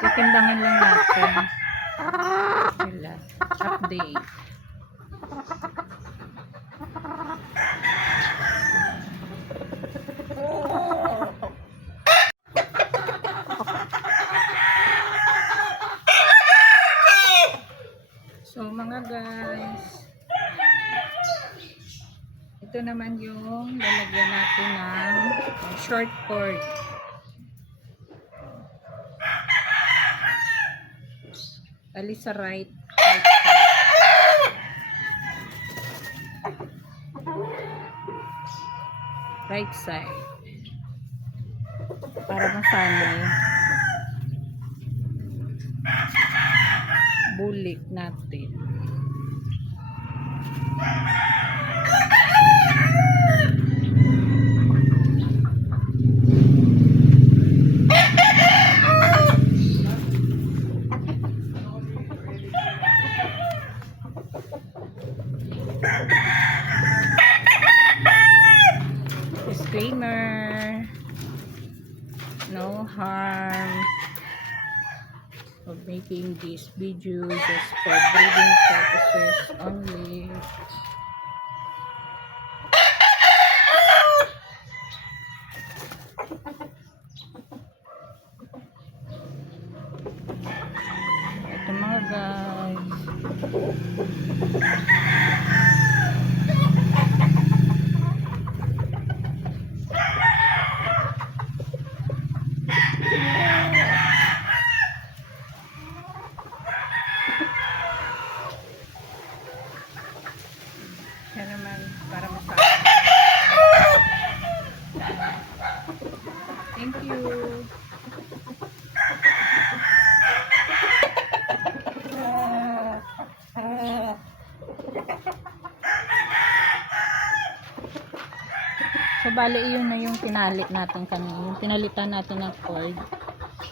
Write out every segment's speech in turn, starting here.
Titimbangin lang natin. Wala. Update. So mga guys, ito naman yung lalagyan natin ng short cord. Ali sa right side. Right side. Para masanay. Bulik natin. Disclaimer, no harm of making this video, just for breeding purposes only. Ito mga guys. Yan naman, para masama. Thank you. So, bali yun na yung pinalit natin kanina. Yung pinalitan natin ng cord.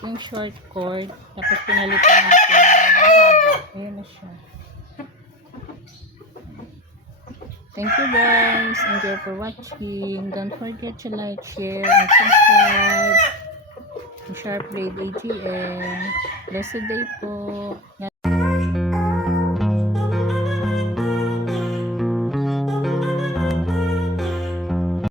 Yung short cord. Tapos pinalitan natin ng mahaba. Ayun na siya. Thank you guys. Enjoy for watching. Don't forget to like, share, and subscribe. Sharp Blade AGN. Blessed day po.